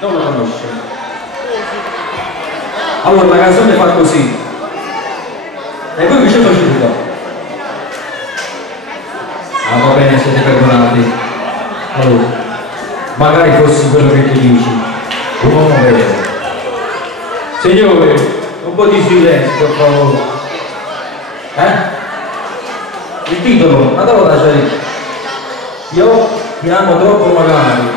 Non lo conosce. Allora la canzone fa così. E voi che ci facete qua? Ah, va bene, siete perdonati. Allora, magari fossi quello che tu dici, un uomo vero. Signore, un po' di silenzio, per favore. Il titolo, andatelo da lì. Io ti amo troppo magari.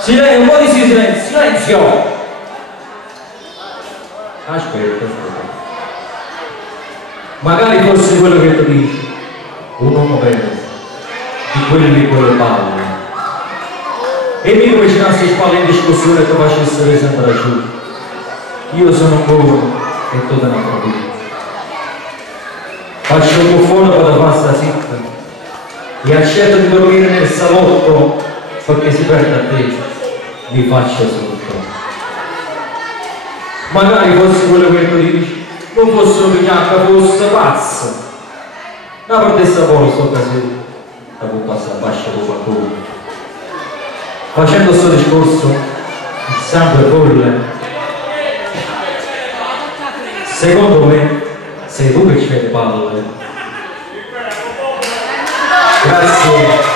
Silenzio, un po' di silenzio, silenzio! Aspetta. Magari fosse quello che tu dici, un uomo vero, di quelli con le palle. E mi avvicinassi spalle in discussione e ti facessero sempre giù. Io sono buono e tu te ne approfitti. Faccio un buffone per la pasta zitta e accetto di dormire nel salotto perché si perde a te, mi faccio sotto. Magari fosse quello che tu dici, non fosse un pignacca, fosse pazzo. Ma per te sapore sto casino, da può passare a bascia con qualcuno. Facendo questo discorso, il sangue bolle. Secondo me, sei tu che c'hai le palle. Grazie.